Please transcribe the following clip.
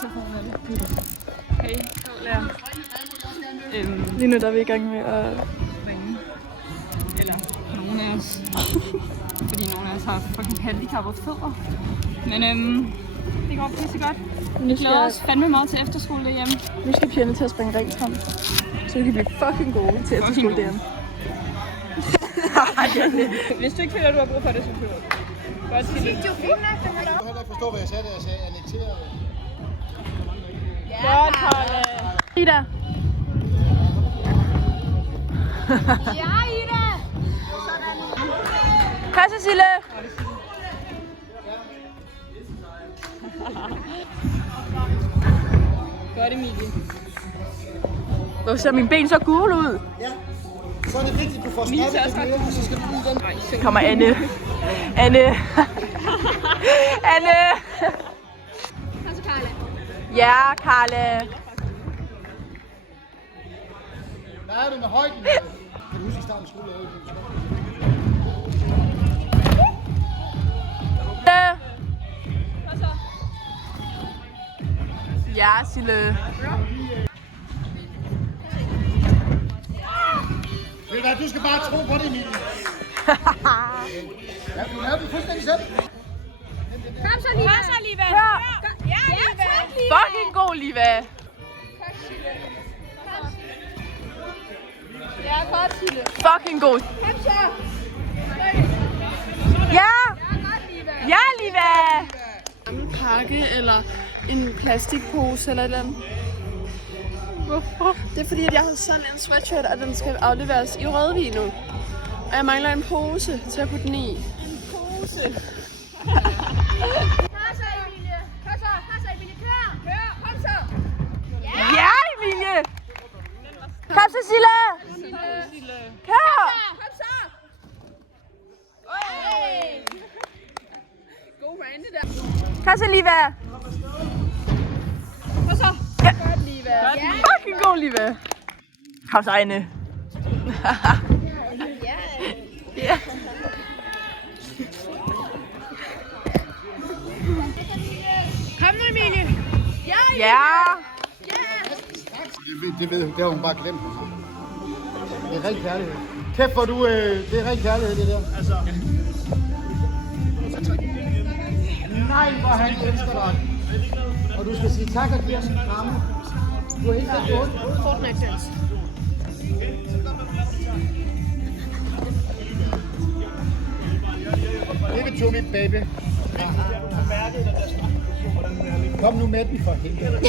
Hey, lærer. Lige nu der er vi i gang med at Ringe. Eller nogen af os. Fordi nogle af os har fucking handicappede fødder. Men det går pisse godt. Vi glæder os fandme meget til efterskole derhjemme. Nu skal pigerne til at springe ring frem. Så vi kan blive fucking gode til efterskole derhjemme. Hvis du ikke føler, at du har brug for det, så føler du. Godt til det. Jeg kan ikke forstå, hvad jeg sagde, da jeg sagde annekteret. Godt, Karla. Ida. Ja, Ida! Hej Cecilie. Godt, Emilie. Hvor ser mine ben så gule ud? Ja. Så er det vigtigt, at du får snappet lidt mere, og så skal du bruge den. Så kommer Anne. Anne. Anne. Kom så, Karla. Ja, Karla. Der er du med højden. Kan du huske, at starten skulle lave det? Ja, Sille. Ved du hvad, du skal bare tro på det, Emilie. Ja, du lavede det fuldstændig selv. Kom så, Liva. Kom så, Liva. Ja, Liva. Fucking god, Liva. Ja, godt, Sille. Fucking god. Kom så. Ja. Godt, Liva. Ja, Liva. En pakke eller en plastikpose eller et eller andet. Hvorfor? Det er fordi, at jeg har sådan en sweatshirt, og den skal afleveres i Rødvig nu. Og jeg mangler en pose til at putte den i. Kom så, Emilie. Kom så, Emilie. Kør. Kør. Kom så. Ja, Emilie. Kom, Cecilie. Kør. Kom så. God rande der. Kom så, Liva. Kom så. Ja. Godt, Liva. Ja. Fucking god, Liva. Kom så, Anne. Ja. Kom nu, Emilie. Ja. Det ved hun, det har hun bare glemt. Det er rigtig kærlighed. Kæft for du, det er rigtig kærlighed, det der. Altså. Nej, hvor han elsker dig. Og du skal sige tak og give ham en kramme. Du er helt godt. Fortnite-dans. Give it to me, baby. Kom nu med den for helvede.